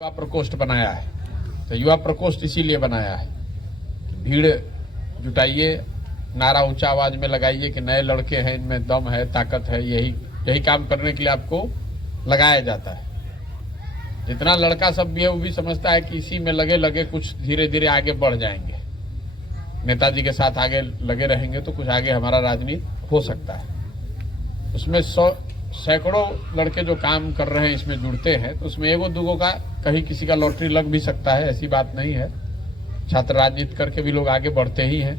युवा प्रकोष्ठ बनाया है। तो युवा प्रकोष्ठ इसीलिए बनाया है कि भीड़ जुटाइए, नारा ऊंचा आवाज में लगाइए कि नए लड़के हैं, इनमें दम है, ताकत है। यही काम करने के लिए आपको लगाया जाता है। जितना लड़का सब भी है वो भी समझता है कि इसी में लगे लगे कुछ धीरे धीरे आगे बढ़ जाएंगे, नेताजी के साथ आगे लगे रहेंगे तो कुछ आगे हमारा राजनीति हो सकता है। उसमें सैकड़ों लड़के जो काम कर रहे हैं इसमें जुड़ते हैं, तो उसमें एगो दूगो का कहीं किसी का लॉटरी लग भी सकता है, ऐसी बात नहीं है। छात्र राजनीति करके भी लोग आगे बढ़ते ही हैं।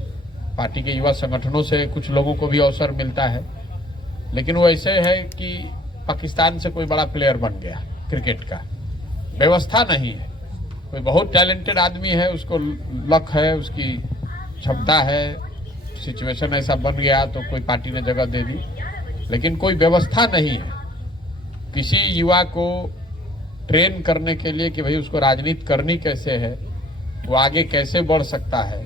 पार्टी के युवा संगठनों से कुछ लोगों को भी अवसर मिलता है, लेकिन वो ऐसे है कि पाकिस्तान से कोई बड़ा प्लेयर बन गया क्रिकेट का, व्यवस्था नहीं है। कोई बहुत टैलेंटेड आदमी है, उसको लक है, उसकी क्षमता है, सिचुएशन ऐसा बन गया तो कोई पार्टी ने जगह दे दी, लेकिन कोई व्यवस्था नहीं है किसी युवा को ट्रेन करने के लिए कि भाई उसको राजनीति करनी कैसे है, वो आगे कैसे बढ़ सकता है।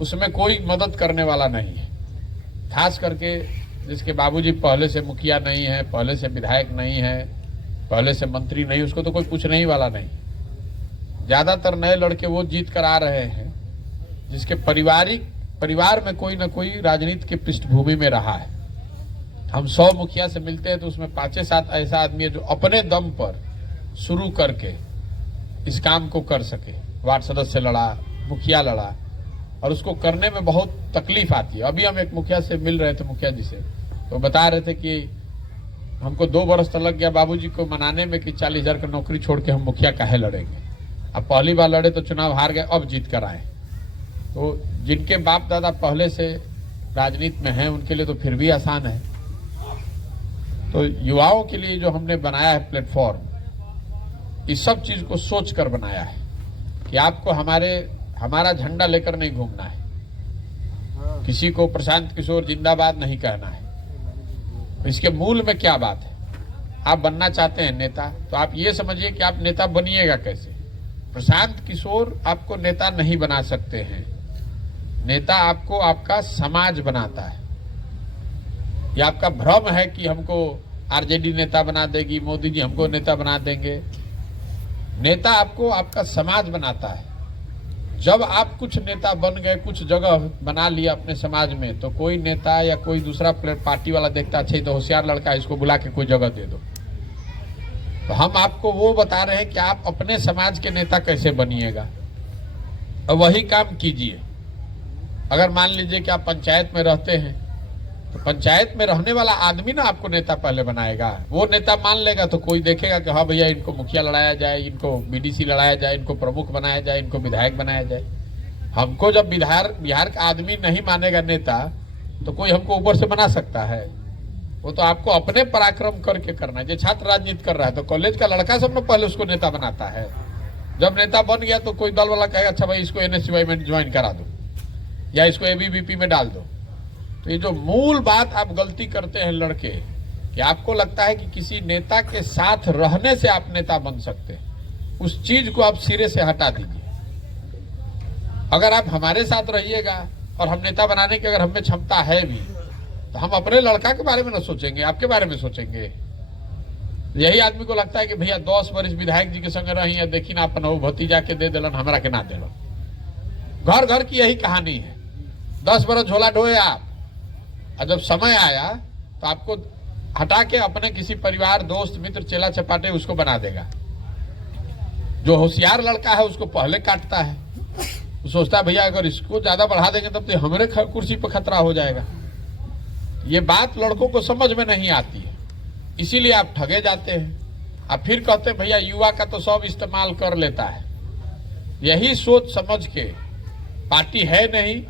उसमें कोई मदद करने वाला नहीं है। खास करके जिसके बाबूजी पहले से मुखिया नहीं है, पहले से विधायक नहीं है, पहले से मंत्री नहीं, उसको तो कोई पूछने ही वाला नहीं। ज्यादातर नए लड़के वो जीत कर आ रहे हैं जिसके परिवार में कोई ना कोई राजनीति की पृष्ठभूमि में रहा है। हम 100 मुखिया से मिलते हैं तो उसमें 5-7 ऐसा आदमी है जो अपने दम पर शुरू करके इस काम को कर सके। वार्ड सदस्य लड़ा, मुखिया लड़ा, और उसको करने में बहुत तकलीफ आती है। अभी हम एक मुखिया से मिल रहे थे, मुखिया जी से, तो बता रहे थे कि हमको 2 बरस तो लग गया बाबूजी को मनाने में कि 40,000 का नौकरी छोड़ के हम मुखिया काहे लड़ेंगे। अब पहली बार लड़े तो चुनाव हार गए, अब जीत कर आए। तो जिनके बाप दादा पहले से राजनीति में हैं उनके लिए तो फिर भी आसान है। तो युवाओं के लिए जो हमने बनाया है प्लेटफॉर्म, इस सब चीज को सोच कर बनाया है कि आपको हमारा झंडा लेकर नहीं घूमना है, किसी को प्रशांत किशोर जिंदाबाद नहीं कहना है। इसके मूल में क्या बात है? आप बनना चाहते हैं नेता, तो आप ये समझिए कि आप नेता बनिएगा कैसे। प्रशांत किशोर आपको नेता नहीं बना सकते हैं। नेता आपको आपका समाज बनाता है। ये आपका भ्रम है कि हमको आरजेडी नेता बना देगी, मोदी जी हमको नेता बना देंगे। नेता आपको आपका समाज बनाता है। जब आप कुछ नेता बन गए, कुछ जगह बना लिया अपने समाज में, तो कोई नेता या कोई दूसरा पार्टी वाला देखता अच्छा तो होशियार लड़का, इसको बुला के कोई जगह दे दो। तो हम आपको वो बता रहे हैं कि आप अपने समाज के नेता कैसे बनिएगा, और वही काम कीजिए। अगर मान लीजिए कि आप पंचायत में रहते हैं, तो पंचायत में रहने वाला आदमी ना आपको नेता पहले बनाएगा। वो नेता मान लेगा तो कोई देखेगा कि हाँ भैया इनको मुखिया लड़ाया जाए, इनको बीडीसी लड़ाया जाए, इनको प्रमुख बनाया जाए, इनको विधायक बनाया जाए। हमको जब बिहार का आदमी नहीं मानेगा नेता, तो कोई हमको ऊपर से बना सकता है? वो तो आपको अपने पराक्रम करके करना है। जो छात्र राजनीति कर रहा है तो कॉलेज का लड़का सब लोग पहले उसको नेता बनाता है। जब नेता बन गया तो कोई दल वाला कहेगा अच्छा भाई इसको एनएसयूआई में ज्वाइन करा दो या इसको एबीवीपी में डाल दो। तो ये जो मूल बात आप गलती करते हैं लड़के, कि आपको लगता है कि किसी नेता के साथ रहने से आप नेता बन सकते हैं, उस चीज को आप सिरे से हटा दीजिए। अगर आप हमारे साथ रहिएगा और हम नेता बनाने की अगर हमें क्षमता है भी, तो हम अपने लड़का के बारे में ना सोचेंगे, आपके बारे में सोचेंगे। यही आदमी को लगता है कि भैया 10 वर्ष विधायक जी के संग रही है, देखी ना अपन वो भतीजा के दे दिलन, हमरा के ना दिलन। घर घर की यही कहानी है। 10 वर्ष झोला ढोए आप, और जब समय आया तो आपको हटा के अपने किसी परिवार, दोस्त, मित्र, चेला चपाटे उसको बना देगा। जो होशियार लड़का है उसको पहले काटता है। वो सोचता है भैया अगर इसको ज्यादा बढ़ा देंगे तब तो हमारे कुर्सी पर खतरा हो जाएगा। ये बात लड़कों को समझ में नहीं आती है, इसीलिए आप ठगे जाते हैं। आप फिर कहते हैं भैया युवा का तो सब इस्तेमाल कर लेता है। यही सोच समझ के पार्टी है नहीं,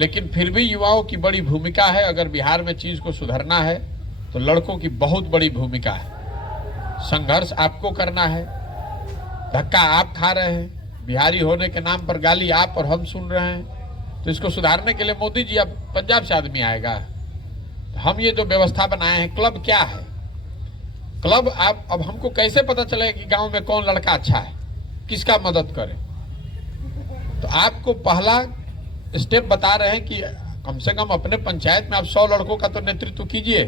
लेकिन फिर भी युवाओं की बड़ी भूमिका है। अगर बिहार में चीज को सुधरना है तो लड़कों की बहुत बड़ी भूमिका है। संघर्ष आपको करना है। धक्का आप खा रहे हैं, बिहारी होने के नाम पर गाली आप और हम सुन रहे हैं। तो इसको सुधारने के लिए मोदी जी अब पंजाब से आदमी आएगा। तो हम ये जो व्यवस्था बनाए हैं, क्लब क्या है? क्लब आप अब हमको कैसे पता चले कि गांव में कौन लड़का अच्छा है, किसका मदद करे? तो आपको पहला स्टेप बता रहे हैं कि कम से कम अपने पंचायत में आप 100 लड़कों का तो नेतृत्व कीजिए।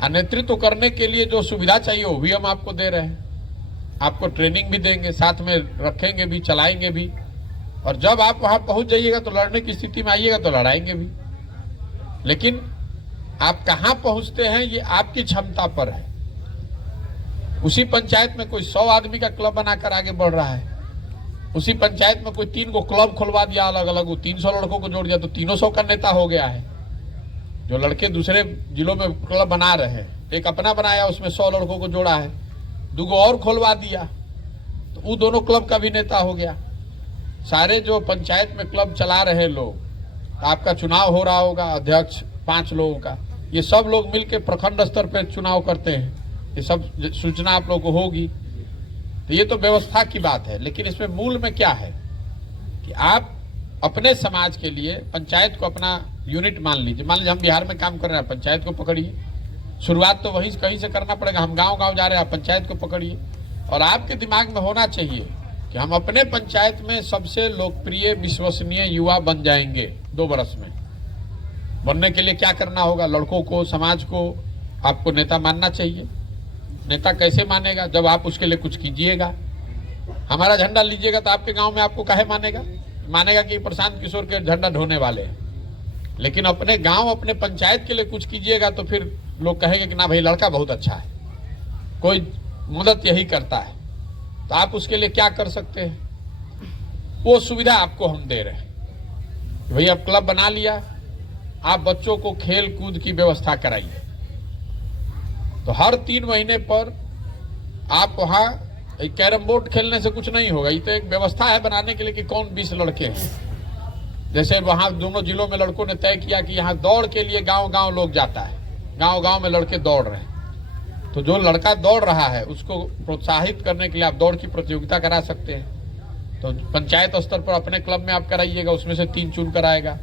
और नेतृत्व करने के लिए जो सुविधा चाहिए वो भी हम आपको दे रहे हैं। आपको ट्रेनिंग भी देंगे, साथ में रखेंगे भी, चलाएंगे भी। और जब आप वहां पहुंच जाइएगा तो लड़ने की स्थिति में आइएगा तो लड़ाएंगे भी। लेकिन आप कहां पहुंचते हैं ये आपकी क्षमता पर है। उसी पंचायत में कोई 100 आदमी का क्लब बनाकर आगे बढ़ रहा है, उसी पंचायत में कोई 3 को क्लब खुलवा दिया अलग अलग, वो 300 लड़कों को जोड़ दिया तो 300 का नेता हो गया है। जो लड़के दूसरे जिलों में क्लब बना रहे हैं, एक अपना बनाया, उसमें 100 लड़कों को जोड़ा है, 2 और खोलवा दिया तो वो दोनों क्लब का भी नेता हो गया। सारे जो पंचायत में क्लब चला रहे लोग, आपका चुनाव हो रहा होगा, अध्यक्ष 5 लोगों का, ये सब लोग मिलकर प्रखंड स्तर पर चुनाव करते हैं। ये सब सूचना आप लोगों को होगी। तो ये तो व्यवस्था की बात है, लेकिन इसमें मूल में क्या है कि आप अपने समाज के लिए पंचायत को अपना यूनिट मान लीजिए। मान लीजिए हम बिहार में काम कर रहे हैं, पंचायत को पकड़िए। शुरुआत तो वहीं कहीं से करना पड़ेगा। हम गांव गांव जा रहे हैं, आप पंचायत को पकड़िए। और आपके दिमाग में होना चाहिए कि हम अपने पंचायत में सबसे लोकप्रिय विश्वसनीय युवा बन जाएंगे 2 वर्ष में। बनने के लिए क्या करना होगा? लड़कों को, समाज को आपको नेता मानना चाहिए। नेता कैसे मानेगा? जब आप उसके लिए कुछ कीजिएगा। हमारा झंडा लीजिएगा तो आपके गांव में आपको काहे मानेगा? मानेगा कि प्रशांत किशोर के झंडा ढोने वाले हैं। लेकिन अपने गांव, अपने पंचायत के लिए कुछ कीजिएगा तो फिर लोग कहेंगे कि ना भाई लड़का बहुत अच्छा है, कोई मदद यही करता है। तो आप उसके लिए क्या कर सकते हैं? वो सुविधा आपको हम दे रहे हैं। भाई अब क्लब बना लिया, आप बच्चों को खेल कूद की व्यवस्था कराइए। तो हर 3 महीने पर आप वहां कैरम बोर्ड खेलने से कुछ नहीं होगा। ये तो एक व्यवस्था है बनाने के लिए कि कौन 20 लड़के हैं। जैसे वहां दोनों जिलों में लड़कों ने तय किया कि यहाँ दौड़ के लिए गांव गांव लोग जाता है, गांव गांव में लड़के दौड़ रहे हैं। तो जो लड़का दौड़ रहा है उसको प्रोत्साहित करने के लिए आप दौड़ की प्रतियोगिता करा सकते हैं। तो पंचायत स्तर पर अपने क्लब में आप कराइएगा, उसमें से 3 चुन कर आएगा।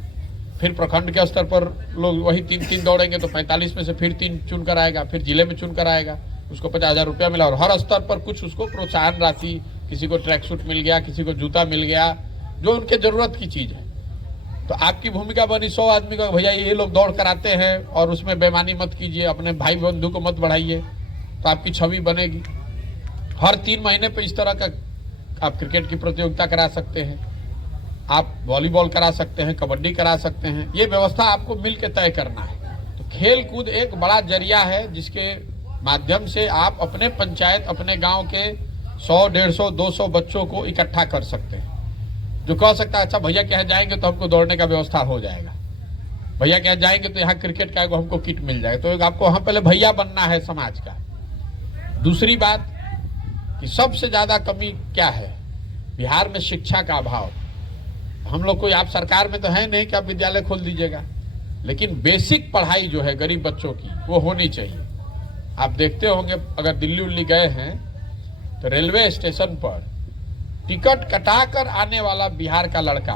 फिर प्रखंड के स्तर पर लोग वही 3-3 दौड़ेंगे तो 45 में से फिर 3 चुन कर आएगा। फिर जिले में चुन कर आएगा, उसको 50,000 रुपया मिला। और हर स्तर पर कुछ उसको प्रोत्साहन राशि, किसी को ट्रैक सूट मिल गया, किसी को जूता मिल गया, जो उनके जरूरत की चीज है। तो आपकी भूमिका बनी 100 आदमी का, भैया ये लोग दौड़ कराते हैं और उसमें बेईमानी मत कीजिए, अपने भाई बंधु को मत बढ़ाइए, तो आपकी छवि बनेगी। हर 3 महीने पे इस तरह का आप क्रिकेट की प्रतियोगिता करा सकते हैं, आप वॉलीबॉल करा सकते हैं, कबड्डी करा सकते हैं। ये व्यवस्था आपको मिल के तय करना है। तो खेल कूद एक बड़ा जरिया है जिसके माध्यम से आप अपने पंचायत, अपने गांव के 100, 150, 200 बच्चों को इकट्ठा कर सकते हैं। जो कह सकता है अच्छा भैया के यहाँ जाएंगे तो हमको दौड़ने का व्यवस्था हो जाएगा, भैया के यहाँ जाएंगे तो यहाँ क्रिकेट का हमको किट मिल जाएगा। तो आपको वहां पहले भैया बनना है समाज का। दूसरी बात कि सबसे ज्यादा कमी क्या है बिहार में? शिक्षा का अभाव। हम लोग कोई, आप सरकार में तो है नहीं कि आप विद्यालय खोल दीजिएगा, लेकिन बेसिक पढ़ाई जो है गरीब बच्चों की वो होनी चाहिए। आप देखते होंगे अगर दिल्ली उल्ली गए हैं तो रेलवे स्टेशन पर टिकट कटाकर आने वाला बिहार का लड़का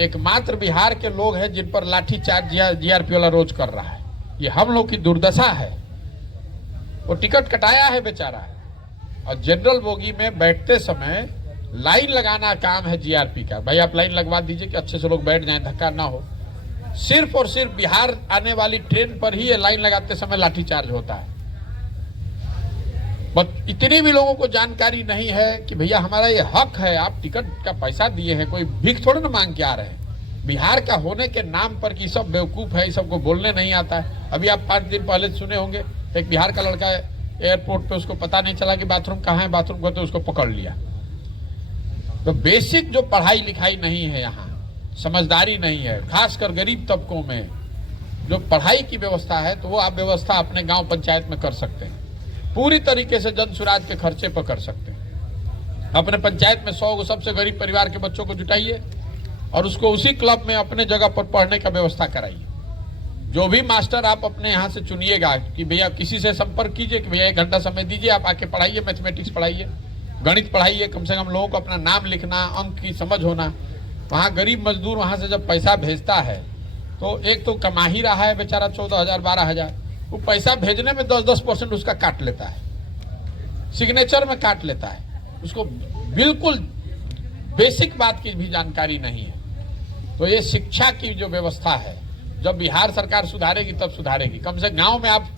एकमात्र बिहार के लोग हैं जिन पर लाठीचार्ज जीआरपी वाला रोज कर रहा है। ये हम लोग की दुर्दशा है। वो टिकट कटाया है बेचारा, और जनरल बोगी में बैठते समय लाइन लगाना काम है जीआरपी का। भाई आप लाइन लगवा दीजिए कि अच्छे से लोग बैठ जाएं, धक्का ना हो। सिर्फ और सिर्फ बिहार आने वाली ट्रेन पर ही ये लाइन लगाते समय लाठीचार्ज होता है। बट इतनी भी लोगों को जानकारी नहीं है कि भैया हमारा ये हक है, आप टिकट का पैसा दिए हैं, कोई भीख थोड़ा ना मांग के आ रहे हैं। बिहार का होने के नाम पर कि सब बेवकूफ है, सबको बोलने नहीं आता है। अभी आप 5 दिन पहले सुने होंगे एक बिहार का लड़का एयरपोर्ट पे, उसको पता नहीं चला कि बाथरूम कहाँ है, बाथरूम को तो उसको पकड़ लिया। तो बेसिक जो पढ़ाई लिखाई नहीं है यहाँ, समझदारी नहीं है, खासकर गरीब तबकों में जो पढ़ाई की व्यवस्था है, तो वो आप व्यवस्था अपने गांव पंचायत में कर सकते हैं। पूरी तरीके से जन सुराज के खर्चे पर कर सकते हैं। अपने पंचायत में 100 सबसे गरीब परिवार के बच्चों को जुटाइए और उसको उसी क्लब में अपने जगह पर पढ़ने का व्यवस्था कराइए। जो भी मास्टर आप अपने यहाँ से चुनिएगा कि भैया किसी से संपर्क कीजिए कि भैया 1 घंटा समय दीजिए, आप आके पढ़ाइए, मैथमेटिक्स पढ़ाइए, गणित पढ़ाइए। कम से कम लोगों को अपना नाम लिखना, अंक की समझ होना। वहाँ गरीब मजदूर वहाँ से जब पैसा भेजता है तो एक तो कमा ही रहा है बेचारा 14,000 12,000, वो पैसा भेजने में 10% उसका काट लेता है, सिग्नेचर में काट लेता है। उसको बिल्कुल बेसिक बात की भी जानकारी नहीं है। तो ये शिक्षा की जो व्यवस्था है, जब बिहार सरकार सुधारेगी तब सुधारेगी। कम से गांव में आप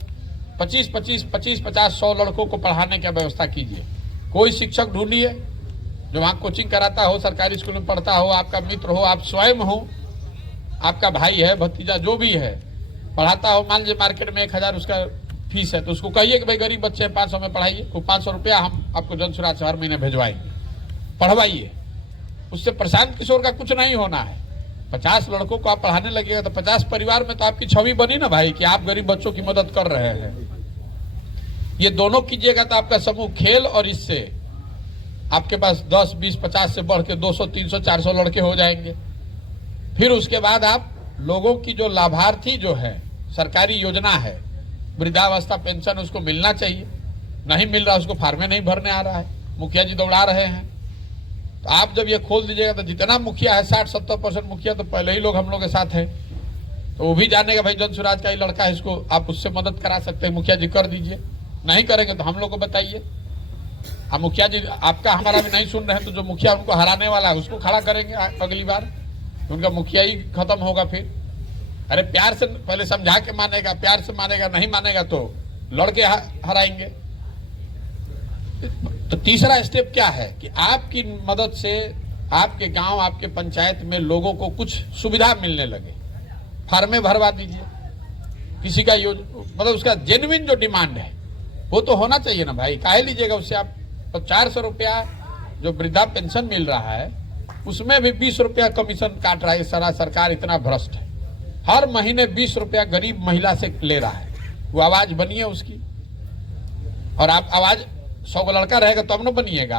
25-50, 100 लड़कों को पढ़ाने की व्यवस्था कीजिए। कोई शिक्षक ढूंढिए जो वहां कोचिंग कराता हो, सरकारी स्कूल में पढ़ता हो, आपका मित्र हो, आप स्वयं हो, आपका भाई है, भतीजा जो भी है, पढ़ाता हो। मान लीजिए मार्केट में 1000 उसका फीस है, तो उसको कहिए कि भाई गरीब बच्चे हैं 500 में पढ़ाइए, को 500 रुपया हम आपको जन सुराज हर महीने भिजवाएंगे, पढ़वाइए। उससे प्रशांत किशोर का कुछ नहीं होना है। 50 लड़कों को आप पढ़ाने लगेगा तो 50 परिवार में तो आपकी छवि बनी ना भाई कि आप गरीब बच्चों की मदद कर रहे हैं। ये दोनों कीजिएगा तो आपका समूह खेल और इससे आपके पास 10, 20, 50 से बढ़ के 200, 300, 400 लड़के हो जाएंगे। फिर उसके बाद आप लोगों की जो लाभार्थी जो है, सरकारी योजना है, वृद्धावस्था पेंशन उसको मिलना चाहिए, नहीं मिल रहा, उसको फार्मे नहीं भरने आ रहा है, मुखिया जी दौड़ा रहे हैं। तो आप जब ये खोल दीजिएगा तो जितना मुखिया है 60-70% मुखिया तो पहले ही लोग हम लोग के साथ हैं, तो वो भी जानेगा भाई जन सुराज का ही लड़का है, इसको आप उससे मदद करा सकते हैं, मुखिया जी कर दीजिए। नहीं करेंगे तो हम लोग को बताइए। अब मुखिया जी आपका हमारा भी नहीं सुन रहे हैं तो जो मुखिया उनको हराने वाला है उसको खड़ा करेंगे अगली बार, उनका मुखिया ही खत्म होगा। फिर अरे प्यार से पहले समझा के मानेगा, प्यार से मानेगा, नहीं मानेगा तो लड़के हराएंगे। तो तीसरा स्टेप क्या है कि आपकी मदद से आपके गांव, आपके पंचायत में लोगों को कुछ सुविधा मिलने लगे, फार्मे भरवा दीजिए। किसी का मतलब उसका जेन्युइन जो डिमांड है वो तो होना चाहिए ना भाई, काहे लीजिएगा उससे आप। तो 400 रुपया जो वृद्धा पेंशन मिल रहा है उसमें भी 20 रुपया कमीशन काट रहा है सारा सरकार, इतना भ्रष्ट है। हर महीने 20 रुपया गरीब महिला से ले रहा है। वो आवाज बनिए उसकी, और आप आवाज 100 लड़का रहेगा तब न बनिएगा।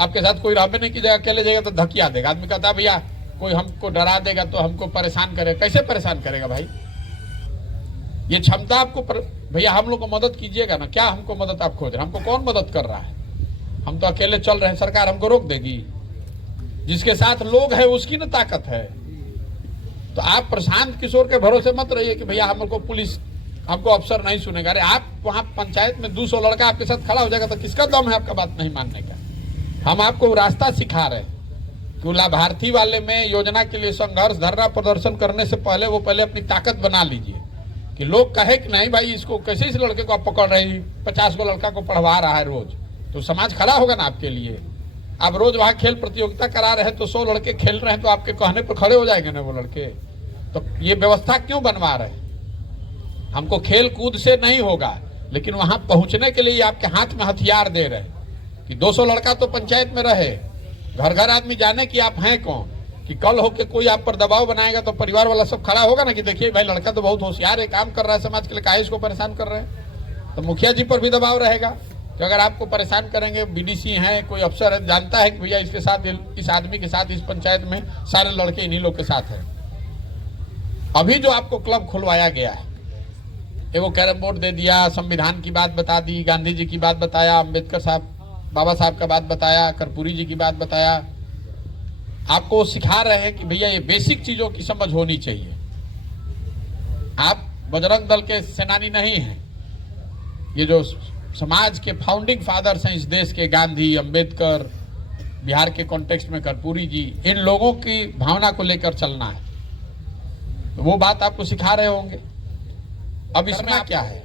आपके साथ कोई रहबे नहीं कीजिएगा, अकेले जाएगा तो धकिया देगा। आदमी कहता है भैया कोई हमको डरा देगा तो हमको परेशान करेगा, कैसे परेशान करेगा भाई? ये क्षमता आपको भैया हम लोग को मदद कीजिएगा ना, क्या हमको मदद आप खोज रहे हैं? हमको कौन मदद कर रहा है? हम तो अकेले चल रहे हैं, सरकार हमको रोक देगी? जिसके साथ लोग हैं उसकी ना ताकत है। तो आप प्रशांत किशोर के भरोसे मत रहिए कि भैया हमको पुलिस, हमको अफसर नहीं सुनेगा। अरे आप वहां पंचायत में 200 लड़का आपके साथ खड़ा हो जाएगा तो किसका दम है आपका बात नहीं मानने का? हम आपको रास्ता सिखा रहे हैं कि लाभार्थी वाले में योजना के लिए संघर्ष, धरना प्रदर्शन करने से पहले वो पहले अपनी ताकत बना लीजिए कि लोग कहे कि नहीं भाई इसको कैसे इस लड़के को आप पकड़ रहे हैं, 50 को लड़का को पढ़वा रहा है रोज, तो समाज खड़ा होगा ना आपके लिए। आप रोज वहां खेल प्रतियोगिता करा रहे हैं तो 100 लड़के खेल रहे हैं तो आपके कहने पर खड़े हो जाएंगे ना वो लड़के। तो ये व्यवस्था क्यों बनवा रहे हैं? हमको खेल कूद से नहीं होगा, लेकिन वहां पहुंचने के लिए आपके हाथ में हथियार दे रहे हैं कि 200 लड़का तो पंचायत में रहे, घर घर आदमी जाने कि आप हैं कौन, कि कल होके कोई आप पर दबाव बनाएगा तो परिवार वाला सब खड़ा होगा ना कि देखिए भाई लड़का तो बहुत होशियार है, काम कर रहा है समाज के लिए, काहे इसको परेशान कर रहे हैं? तो मुखिया जी पर भी दबाव रहेगा कि अगर आपको परेशान करेंगे, बीडीसी है, कोई अफसर है, जानता है कि भैया इसके साथ, इस आदमी के साथ, इस पंचायत में सारे लड़के इन्हीं लोग के साथ हैं। अभी जो आपको क्लब खुलवाया गया है, वो कैरम बोर्ड दे दिया, संविधान की बात बता दी, गांधी जी की बात बताया, अम्बेडकर साहब, बाबा साहब का बात बताया, कर्पूरी जी की बात बताया। आपको सिखा रहे हैं कि भैया ये बेसिक चीजों की समझ होनी चाहिए। आप बजरंग दल के सेनानी नहीं हैं, ये जो समाज के फाउंडिंग फादर्स हैं इस देश के, गांधी, अम्बेडकर, बिहार के कॉन्टेक्स्ट में कर्पूरी जी, इन लोगों की भावना को लेकर चलना है। तो वो बात आपको सिखा रहे होंगे। अब इसमें क्या है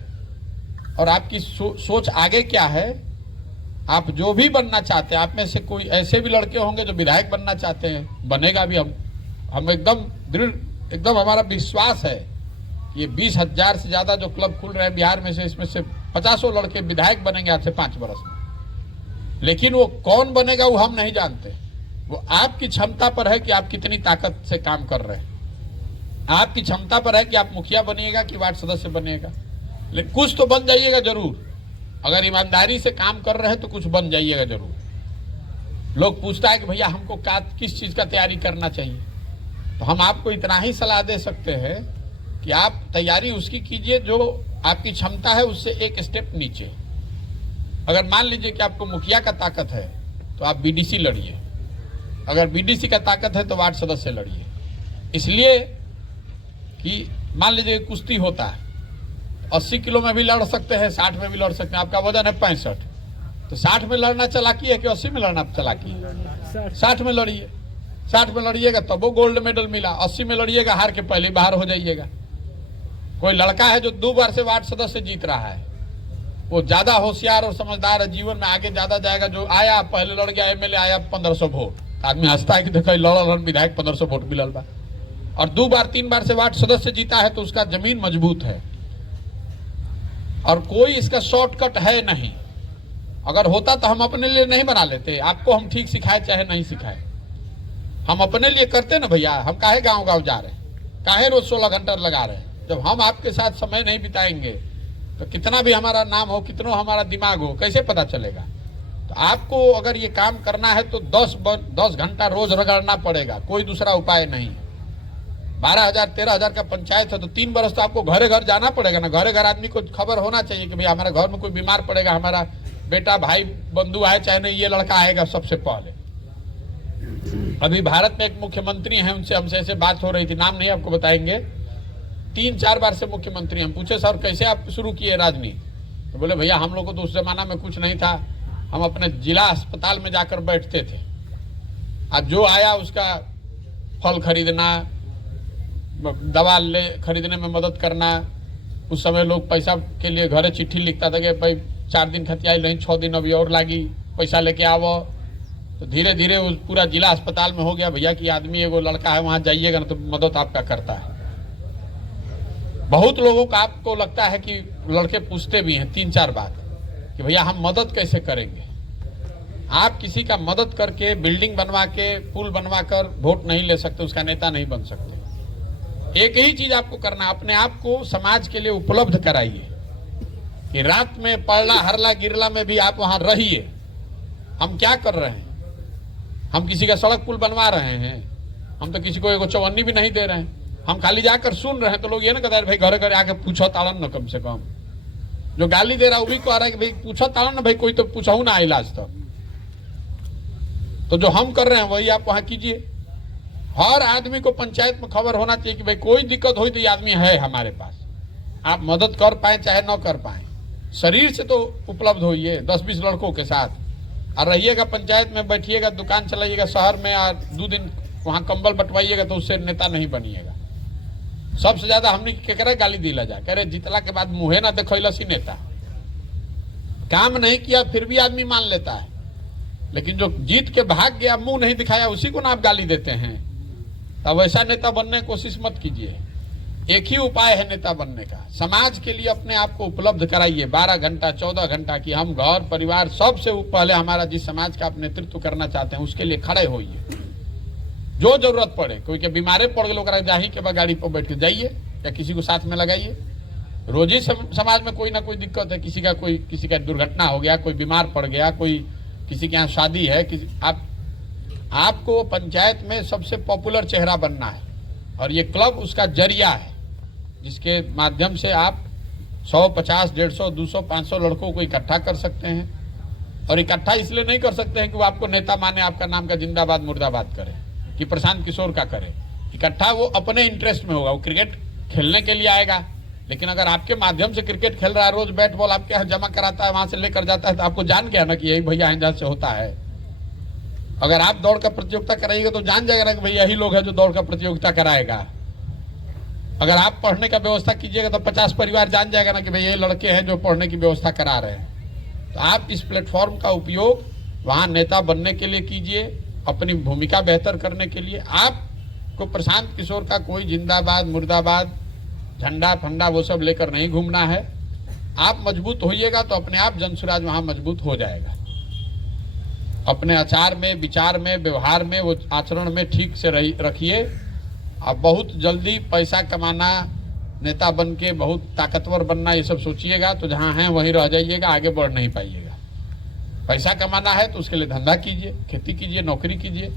और आपकी सोच आगे क्या है? आप जो भी बनना चाहते हैं, आप में से कोई ऐसे भी लड़के होंगे जो विधायक बनना चाहते हैं, बनेगा भी। हम एकदम दृढ़, एकदम हमारा विश्वास है ये 20,000 से ज्यादा जो क्लब खुल रहे हैं बिहार में से, इसमें से 50 लड़के विधायक बनेंगे आज से 5 वर्ष में। लेकिन वो कौन बनेगा वो हम नहीं जानते। वो आपकी क्षमता पर है कि आप कितनी ताकत से काम कर रहे हैं। आपकी क्षमता पर है कि आप मुखिया बनिएगा कि वार्ड सदस्य बनिएगा, लेकिन कुछ तो बन जाइएगा जरूर। अगर ईमानदारी से काम कर रहे हैं तो कुछ बन जाइएगा जरूर। लोग पूछता है कि भैया हमको किस चीज का तैयारी करना चाहिए, तो हम आपको इतना ही सलाह दे सकते हैं कि आप तैयारी उसकी कीजिए जो आपकी क्षमता है उससे एक स्टेप नीचे। अगर मान लीजिए कि आपको मुखिया का ताकत है तो आप बीडीसी लड़िए, अगर बीडीसी का ताकत है तो वार्ड सदस्य लड़िए। इसलिए कि मान लीजिए कुश्ती होता है, 80 किलो में भी लड़ सकते हैं, 60 में भी लड़ सकते हैं। आपका वजन है 65, तो 60 में लड़ना चालाकी है कि 80 में लड़ना चालाकी है? 60 में लड़िए। 60 में लड़िएगा तब वो गोल्ड मेडल मिला, 80 में लड़िएगा हार के पहले बाहर हो जाइएगा। कोई लड़का है जो 2 बार से वार्ड सदस्य जीत रहा है, वो ज्यादा होशियार और समझदार है, जीवन में आगे ज्यादा जाएगा। जो आया पहले लड़ गया, एमएलए आया 1500 वोट, आदमी हंसता है कि देखो लड़ विधायक 1500 वोट मिलल बा, और 2 बार 3 बार से वार्ड सदस्य जीता है, तो उसका जमीन मजबूत है और कोई इसका शॉर्टकट है नहीं। अगर होता तो हम अपने लिए नहीं बना लेते, आपको हम ठीक सिखाए चाहे नहीं सिखाए, हम अपने लिए करते ना भैया। हम काहे गांव गांव जा रहे हैं, काहे रोज 16 घंटा लगा रहे हैं। जब हम आपके साथ समय नहीं बिताएंगे तो कितना भी हमारा नाम हो, कितना हमारा दिमाग हो, कैसे पता चलेगा। तो आपको अगर ये काम करना है तो 10 घंटा रोज रगड़ना पड़ेगा, कोई दूसरा उपाय नहीं। 12,000 13,000 का पंचायत है तो 3 बरस तो आपको घरे घर जाना पड़ेगा ना। घरे घर आदमी को खबर होना चाहिए कि भाई हमारे घर में कोई बीमार पड़ेगा, हमारा बेटा भाई बंधु आए चाहे नहीं, ये लड़का आएगा सबसे पहले। अभी भारत में एक मुख्यमंत्री हैं, उनसे हमसे ऐसे बात हो रही थी, नाम नहीं आपको बताएंगे, 3-4 बार से मुख्यमंत्री। हम पूछे सर कैसे आप शुरू किए राजनीति, तो बोले भैया हम लोग को तो उस जमाना में कुछ नहीं था, हम अपने जिला अस्पताल में जाकर बैठते थे, आज जो आया उसका फल खरीदना, दवा खरीदने में मदद करना। उस समय लोग पैसा के लिए घरे चिट्ठी लिखता था कि भाई 4 दिन खतियाई नहीं, 6 दिन अभी और लागी, पैसा लेके आवो। तो धीरे धीरे उस पूरा जिला अस्पताल में हो गया भैया कि आदमी एगो लड़का है वहां जाइएगा ना तो मदद आपका करता है। बहुत लोगों का आपको लगता है कि लड़के पूछते भी हैं 3-4 बार कि भैया हम मदद कैसे करेंगे। आप किसी का मदद करके बिल्डिंग बनवा के पुल बनवा कर वोट नहीं ले सकते, उसका नेता नहीं बन सकते। एक ही चीज आपको करना, अपने आप को समाज के लिए उपलब्ध कराइए कि रात में पड़ला हरला गिरला में भी आप वहां रहिए। हम क्या कर रहे हैं, हम किसी का सड़क पुल बनवा रहे हैं, हम तो किसी को एगो चवन्नी भी नहीं दे रहे हैं, हम खाली जाकर सुन रहे हैं। तो लोग ये ना कहते हैं भाई घरे घरे आके पूछो ताड़न न, कम से कम जो गाली दे रहा है वो भी कह रहा है कि भाई पूछो ताड़न ना, भाई कोई तो पूछाऊ ना इलाज तो जो हम कर रहे हैं वही आप वहां कीजिए। हर आदमी को पंचायत में खबर होना चाहिए कि भाई कोई दिक्कत हुई तो ये आदमी है हमारे पास, आप मदद कर पाए चाहे न कर पाए। शरीर से तो उपलब्ध होइए 10-20 लड़कों के साथ, और रहिएगा पंचायत में, बैठिएगा, दुकान चलाइएगा शहर में, और 2 दिन वहां कंबल बंटवाइएगा तो उससे नेता नहीं बनिएगा। सबसे ज्यादा हमने केकरा गाली दिला जा, कह रहे जीतला के बाद मुंहे ना देखैलसी नेता, काम नहीं किया फिर भी आदमी मान लेता है, लेकिन जो जीत के भाग गया मुंह नहीं दिखाया उसी को ना आप गाली देते हैं। तब ऐसा नेता बनने की कोशिश मत कीजिए। एक ही उपाय है नेता बनने का, समाज के लिए अपने आप को उपलब्ध कराइए 12 घंटा 14 घंटा की हम घर परिवार सबसे पहले हमारा जिस समाज का आप नेतृत्व करना चाहते हैं उसके लिए खड़े होइए। जो जरूरत पड़े, कोई के बीमारे पड़ गए लोग जाही के बाद गाड़ी पर बैठ के जाइए या किसी को साथ में लगाइए। रोज ही समाज में कोई ना कोई दिक्कत है, किसी का दुर्घटना हो गया, कोई बीमार पड़ गया, कोई किसी के यहाँ शादी है, आपको पंचायत में सबसे पॉपुलर चेहरा बनना है और ये क्लब उसका जरिया है जिसके माध्यम से आप 100, 50, 150, 200, 500 लड़कों को इकट्ठा कर सकते हैं। और इकट्ठा इसलिए नहीं कर सकते हैं कि वो आपको नेता माने, आपका नाम का जिंदाबाद मुर्दाबाद करे कि प्रशांत किशोर का करे। इकट्ठा वो अपने इंटरेस्ट में होगा, वो क्रिकेट खेलने के लिए आएगा, लेकिन अगर आपके माध्यम से क्रिकेट खेल रहा है, रोज बैट बॉल आपके यहाँ जमा कराता है, वहां से लेकर जाता है, तो आपको जान गया ना कि यही भैया जहां से होता है। अगर आप दौड़ का प्रतियोगिता कराइएगा तो जान जाएगा ना कि भैया यही लोग है जो दौड़ का प्रतियोगिता कराएगा। अगर आप पढ़ने का व्यवस्था कीजिएगा तो 50 परिवार जान जाएगा ना कि भाई ये लड़के हैं जो पढ़ने की व्यवस्था करा रहे हैं। तो आप इस प्लेटफॉर्म का उपयोग वहां नेता बनने के लिए कीजिए, अपनी भूमिका बेहतर करने के लिए। आपको प्रशांत किशोर का कोई जिंदाबाद मुर्दाबाद झंडा फंडा वो सब लेकर नहीं घूमना है। आप मजबूत होइएगा तो अपने आप जनसुराज वहां मजबूत हो जाएगा। अपने आचार में, विचार में, व्यवहार में, वो आचरण में ठीक से रखिए। आप बहुत जल्दी पैसा कमाना, नेता बन के बहुत ताकतवर बनना ये सब सोचिएगा तो जहां हैं वहीं रह जाइएगा, आगे बढ़ नहीं पाइएगा। पैसा कमाना है तो उसके लिए धंधा कीजिए, खेती कीजिए, नौकरी कीजिए।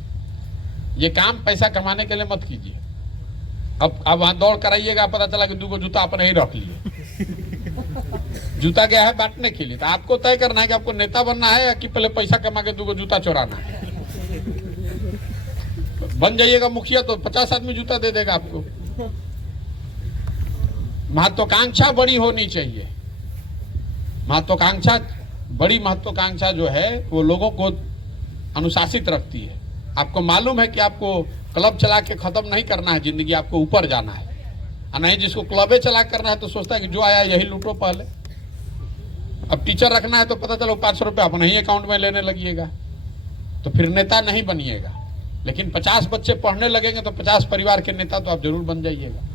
ये काम पैसा कमाने के लिए मत कीजिए। अब वहां दौड़ कराइएगा, पता चला कि 2 जूता आपने ही रख लिए। जूता गया है बांटने के लिए, तो आपको तय करना है कि आपको नेता बनना है या कि पहले पैसा कमा के 2 जूता चुराना है। बन जाइएगा मुखिया तो 50 आदमी जूता दे देगा आपको। महत्वाकांक्षा बड़ी होनी चाहिए। बड़ी महत्वाकांक्षा जो है वो लोगों को अनुशासित रखती है। आपको मालूम है कि आपको क्लब चला के खत्म नहीं करना है जिंदगी, आपको ऊपर जाना है। और नहीं जिसको क्लबे चला करना है तो सोचता है कि जो आया यही लूटो पहले। अब टीचर रखना है तो पता चलो 500 रुपये अपने ही अकाउंट में लेने लगिएगा, तो फिर नेता नहीं बनिएगा। लेकिन 50 बच्चे पढ़ने लगेंगे तो 50 परिवार के नेता तो आप जरूर बन जाइएगा।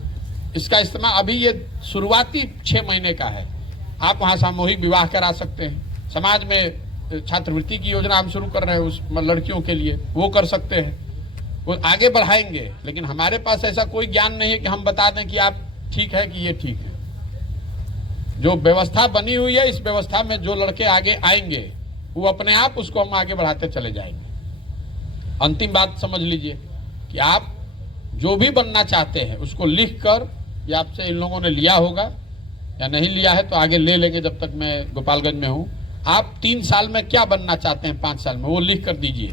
इसका इस्तेमाल अभी ये शुरुआती 6 महीने का है। आप वहाँ सामूहिक विवाह करा सकते हैं। समाज में छात्रवृत्ति की योजना हम शुरू कर रहे हैं उस लड़कियों के लिए, वो कर सकते हैं, वो आगे बढ़ाएंगे। लेकिन हमारे पास ऐसा कोई ज्ञान नहीं है कि हम बता दें कि आप ठीक है कि ये ठीक है। जो व्यवस्था बनी हुई है, इस व्यवस्था में जो लड़के आगे आएंगे वो अपने आप उसको हम आगे बढ़ाते चले जाएंगे। अंतिम बात समझ लीजिए कि आप जो भी बनना चाहते हैं उसको लिख कर, या आपसे इन लोगों ने लिया होगा या नहीं लिया है तो आगे ले लेंगे जब तक मैं गोपालगंज में हूं। आप 3 साल में क्या बनना चाहते हैं, 5 साल में, वो लिख कर दीजिए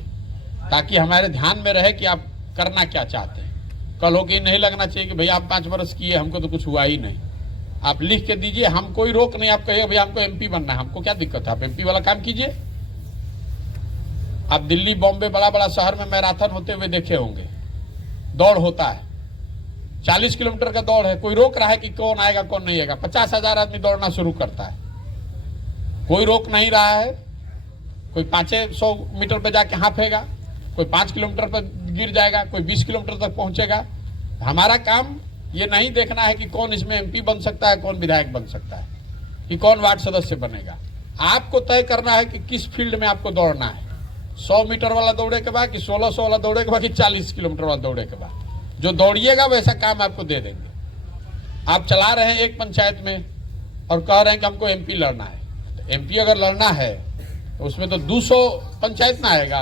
ताकि हमारे ध्यान में रहे कि आप करना क्या चाहते हैं। कल हो के नहीं लगना चाहिए कि भैया आप 5 वर्ष किए, हमको तो कुछ हुआ ही नहीं। आप लिख के दीजिए, हम कोई रोक नहीं। आप कहिए भैया हमको एमपी बनना है, हमको क्या दिक्कत है, आप एमपी वाला काम कीजिए। आप दिल्ली, बॉम्बे, बड़ा बड़ा शहर में मैराथन होते हुए देखे होंगे, दौड़ होता है, 40 किलोमीटर का दौड़ है, कोई रोक रहा है कि कौन आएगा कौन नहीं आएगा। 50,000 आदमी दौड़ना शुरू करता है, कोई रोक नहीं रहा है। कोई 500 मीटर पे जाके हाफेगा, कोई 5 किलोमीटर पर गिर जाएगा, कोई 20 किलोमीटर तक पहुंचेगा। हमारा काम ये नहीं देखना है कि कौन इसमें एमपी बन सकता है, कौन विधायक बन सकता है, कि कौन वार्ड सदस्य बनेगा। आपको तय करना है कि किस फील्ड में आपको दौड़ना है। 100 मीटर वाला दौड़े के बाद, कि 1600 वाला दौड़े के बाद, कि 40 किलोमीटर वाला दौड़े के बाद। जो दौड़िएगा वैसा काम आपको दे देंगे। आप चला रहे हैं एक पंचायत में और कह रहे हैं कि हमको एमपी लड़ना है। तो एमपी अगर लड़ना है तो उसमें तो 200 पंचायत ना आएगा,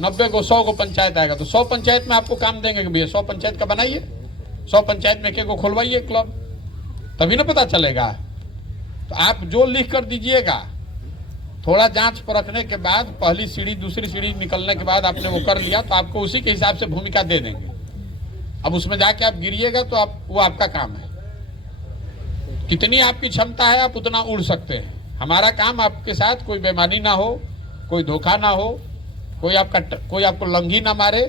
90 को 100 को पंचायत आएगा। तो 100 पंचायत में आपको काम देंगे कि भैया 100 पंचायत का बनाइए, 100 पंचायत में एक को खुलवाइए क्लब, तभी ना पता चलेगा। तो आप जो लिख कर दीजिएगा, थोड़ा जांच परखने के बाद, पहली सीढ़ी दूसरी सीढ़ी निकलने के बाद आपने वो कर लिया तो आपको उसी के हिसाब से भूमिका दे देंगे। अब उसमें जाके आप गिरिएगा तो वो आपका काम है। कितनी आपकी क्षमता है आप उतना उड़ सकते हैं। हमारा काम आपके साथ कोई बेईमानी ना हो, कोई धोखा ना हो, कोई आपको लंघी ना मारे।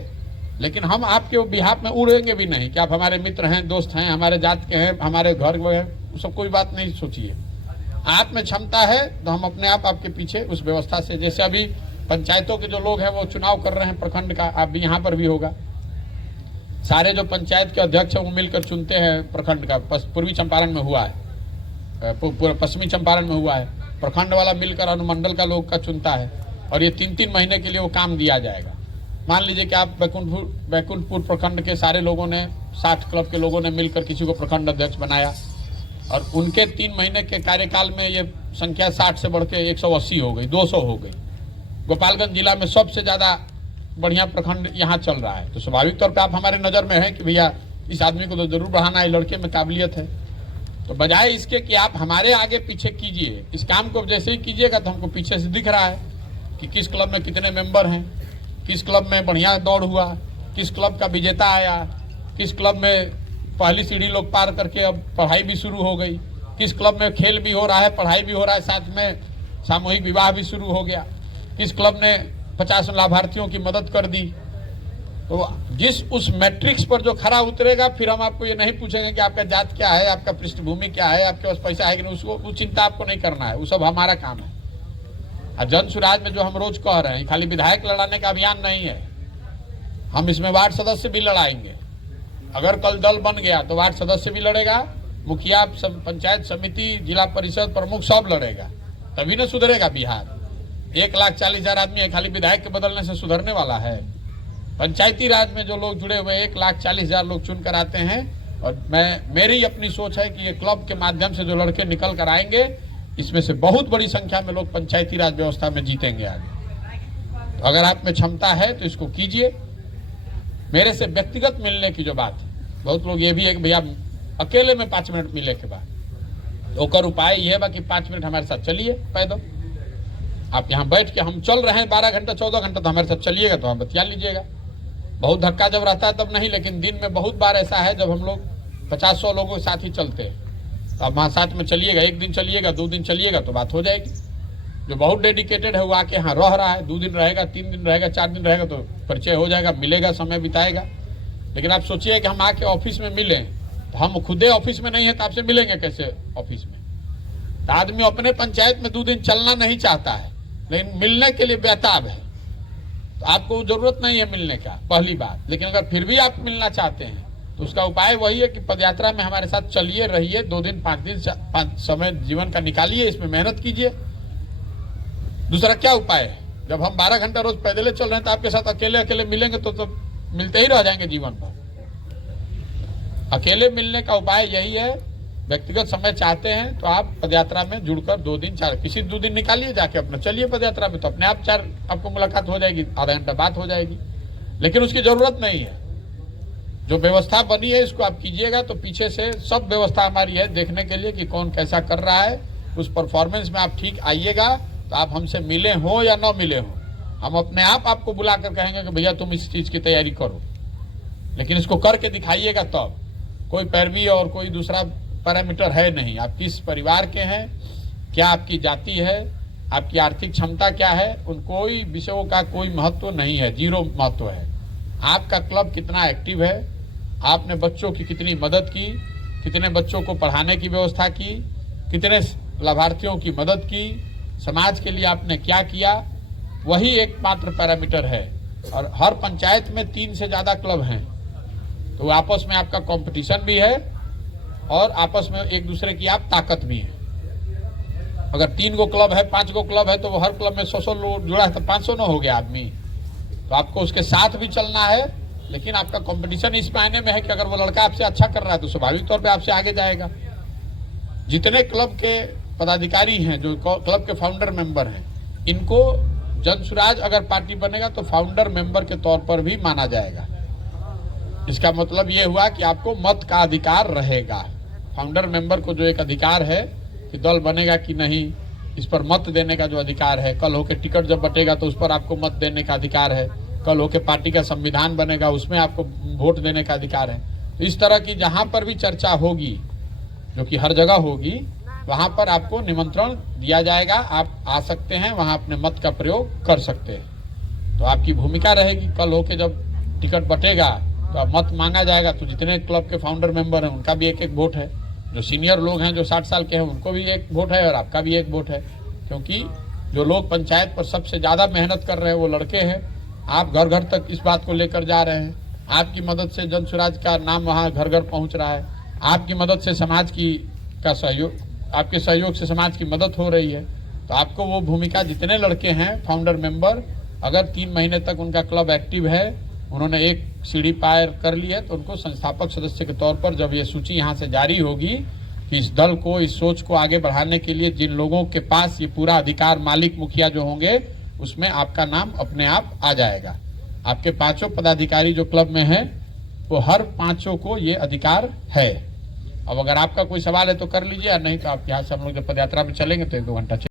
लेकिन हम आपके बिहाफ में उड़ेंगे भी नहीं कि आप हमारे मित्र हैं, दोस्त हैं, हमारे जात के हैं, हमारे घर में हैं, सब कोई बात नहीं सोचिए। आप में क्षमता है तो हम अपने आप आपके पीछे उस व्यवस्था से, जैसे अभी पंचायतों के जो लोग हैं वो चुनाव कर रहे हैं प्रखंड का, आप भी यहाँ पर भी होगा। सारे जो पंचायत के अध्यक्ष हैं वो मिलकर चुनते हैं प्रखंड का। पूर्वी चंपारण में हुआ है, पश्चिमी चंपारण में हुआ है, प्रखंड वाला मिलकर अनुमंडल का लोग का चुनता है। और ये 3-3 महीने के लिए वो काम दिया जाएगा। मान लीजिए कि आप बैकुंठपुर प्रखंड के सारे लोगों ने, 60 क्लब के लोगों ने मिलकर किसी को प्रखंड अध्यक्ष बनाया और उनके 3 महीने के कार्यकाल में ये संख्या 60 से बढ़ के 180 हो गई, 200 हो गई। गोपालगंज जिला में सबसे ज्यादा बढ़िया प्रखंड यहाँ चल रहा है। तो स्वाभाविक तौर पे आप हमारे नजर में है कि भैया इस आदमी को तो जरूर बढ़ाना है, लड़के में काबिलियत है। तो बजाय इसके कि आप हमारे आगे पीछे कीजिए, इस काम को जैसे ही कीजिएगा तो हमको पीछे से दिख रहा है कि किस क्लब में कितने मेंबर हैं, किस क्लब में बढ़िया दौड़ हुआ, किस क्लब का विजेता आया, किस क्लब में पहली सीढ़ी लोग पार करके अब पढ़ाई भी शुरू हो गई, किस क्लब में खेल भी हो रहा है, पढ़ाई भी हो रहा है, साथ में सामूहिक विवाह भी शुरू हो गया, किस क्लब ने 50 लाभार्थियों की मदद कर दी। तो जिस उस मैट्रिक्स पर जो खरा उतरेगा, फिर हम आपको ये नहीं पूछेंगे कि आपका जात क्या है, आपका पृष्ठभूमि क्या है, आपके पास पैसा है कि नहीं, उसको वो चिंता आपको नहीं करना है, वो सब हमारा काम है। और जन सुराज में जो हम रोज कह रहे हैं, खाली विधायक लड़ाने का अभियान नहीं है, हम इसमें वार्ड सदस्य भी लड़ाएंगे। अगर कल दल बन गया तो वार्ड सदस्य भी लड़ेगा, मुखिया, पंचायत समिति, जिला परिषद प्रमुख सब लड़ेगा, तभी न सुधरेगा बिहार। 1,40,000 आदमी है, खाली विधायक के बदलने से सुधरने वाला है। पंचायती राज में जो लोग जुड़े हुए 1,40,000 लोग चुन कर आते हैं। और मेरी अपनी सोच है कि ये क्लब के माध्यम से जो लड़के निकल कर आएंगे, इसमें से बहुत बड़ी संख्या में लोग पंचायती राज व्यवस्था में जीतेंगे आगे। तो अगर आप में क्षमता है तो इसको कीजिए। मेरे से व्यक्तिगत मिलने की जो बात है, बहुत लोग ये भी है कि भैया अकेले में 5 मिनट मिले के बाद, तो उपाय यह है कि 5 मिनट हमारे साथ चलिए पैदल। आप यहाँ बैठ के, हम चल रहे हैं 12 घंटा 14 घंटा, तो हमारे साथ चलिएगा तो हम बतिया लीजिएगा। बहुत धक्का जब रहता है तब नहीं, लेकिन दिन में बहुत बार ऐसा है जब हम लोग 50-100 लोगों के साथ ही चलते हैं। तो आप वहाँ साथ में चलिएगा, 1 दिन चलिएगा, 2 दिन चलिएगा तो बात हो जाएगी। जो बहुत डेडिकेटेड है वो आके यहाँ रह रहा है, 2 दिन रहेगा, 3 दिन रहेगा, 4 दिन रहेगा, तो परिचय हो जाएगा, मिलेगा, समय बिताएगा। लेकिन आप सोचिए कि हम आके ऑफिस में मिलें, तो हम खुदे ऑफिस में नहीं है तो आपसे मिलेंगे कैसे ऑफिस में? तो आदमी अपने पंचायत में 2 दिन चलना नहीं चाहता है, लेकिन मिलने के लिए बेताब है। तो आपको जरूरत नहीं है मिलने का, पहली बात। लेकिन अगर फिर भी आप मिलना चाहते हैं तो उसका उपाय वही है कि पदयात्रा में हमारे साथ चलिए, रहिए, 2 दिन 5 दिन 5 समय जीवन का निकालिए, इसमें मेहनत कीजिए। दूसरा क्या उपाय है? जब हम 12 घंटा रोज पैदल चल रहे हैं तो आपके साथ अकेले अकेले मिलेंगे तो मिलते ही रह जाएंगे जीवन भर। अकेले मिलने का उपाय यही है। व्यक्तिगत समय चाहते हैं तो आप पदयात्रा में जुड़कर 2 दिन 4 किसी 2 दिन निकालिए, जाके अपना चलिए पदयात्रा में, तो अपने आप 4 आपको मुलाकात हो जाएगी, आधा घंटा बात हो जाएगी। लेकिन उसकी जरूरत नहीं है। जो व्यवस्था बनी है इसको आप कीजिएगा, तो पीछे से सब व्यवस्था हमारी है देखने के लिए कि कौन कैसा कर रहा है। उस परफॉर्मेंस में आप ठीक आइएगा तो आप हमसे मिले हो या न मिले हो, हम अपने आप आपको बुलाकर कहेंगे कि भैया तुम इस चीज की तैयारी करो, लेकिन इसको करके दिखाइएगा तब। कोई पैरवी और कोई दूसरा पैरामीटर है नहीं। आप किस परिवार के हैं, क्या आपकी जाति है, आपकी आर्थिक क्षमता क्या है, उन कोई विषयों का कोई महत्व नहीं है, 0 महत्व है। आपका क्लब कितना एक्टिव है, आपने बच्चों की कितनी मदद की, कितने बच्चों को पढ़ाने की व्यवस्था की, कितने लाभार्थियों की मदद की, समाज के लिए आपने क्या किया, वही एकमात्र पैरामीटर है। और हर पंचायत में 3 से ज्यादा क्लब हैं, तो आपस में आपका कंपटीशन भी है और आपस में एक दूसरे की आप ताकत भी है। अगर 3 गो क्लब है, 5 गो क्लब है, तो वो हर क्लब में 100 लोग जुड़ा है तो 500 न हो गया आदमी। तो आपको उसके साथ भी चलना है, लेकिन आपका कंपटीशन इस मायने में है कि अगर वो लड़का आपसे अच्छा कर रहा है तो स्वाभाविक तौर पे आपसे आगे जाएगा। जितने क्लब के पदाधिकारी हैं, जो क्लब के फाउंडर मेंबर हैं, इनको जनसुराज अगर पार्टी बनेगा तो फाउंडर मेंबर के तौर पर भी माना जाएगा। इसका मतलब ये हुआ कि आपको मत का अधिकार रहेगा। फाउंडर मेंबर को जो एक अधिकार है कि दल बनेगा कि नहीं, इस पर मत देने का जो अधिकार है, कल होके टिकट जब बटेगा तो उस पर आपको मत देने का अधिकार है, कल होके पार्टी का संविधान बनेगा उसमें आपको वोट देने का अधिकार है। तो इस तरह की जहां पर भी चर्चा होगी, जो कि हर जगह होगी, वहां पर आपको निमंत्रण दिया जाएगा, आप आ सकते हैं, वहां अपने मत का प्रयोग कर सकते हैं। तो आपकी भूमिका रहेगी, कल होके जब टिकट बटेगा तो अब मत मांगा जाएगा, तो जितने क्लब के फाउंडर मेंबर हैं उनका भी 1-1 वोट है, जो सीनियर लोग हैं जो 60 साल के हैं उनको भी 1 वोट है और आपका भी 1 वोट है। क्योंकि जो लोग पंचायत पर सबसे ज्यादा मेहनत कर रहे हैं वो लड़के हैं। आप घर घर तक इस बात को लेकर जा रहे हैं, आपकी मदद से जनसुराज का नाम वहाँ घर घर पहुँच रहा है, आपकी मदद से समाज की का सहयोग, आपके सहयोग से समाज की मदद हो रही है। तो आपको वो भूमिका, जितने लड़के हैं फाउंडर मेंबर, अगर 3 महीने तक उनका क्लब एक्टिव है, उन्होंने 1 सीढ़ी पार कर ली है, तो उनको संस्थापक सदस्य के तौर पर जब ये सूची यहाँ से जारी होगी कि इस दल को, इस सोच को आगे बढ़ाने के लिए जिन लोगों के पास ये पूरा अधिकार, मालिक मुखिया जो होंगे, उसमें आपका नाम अपने आप आ जाएगा। आपके 5 पदाधिकारी जो क्लब में हैं वो हर 5 को ये अधिकार है। अब अगर आपका कोई सवाल है तो कर लीजिए, नहीं तो आप यहाँ से हम लोग जब पदयात्रा में चलेंगे तो 1-2 घंटा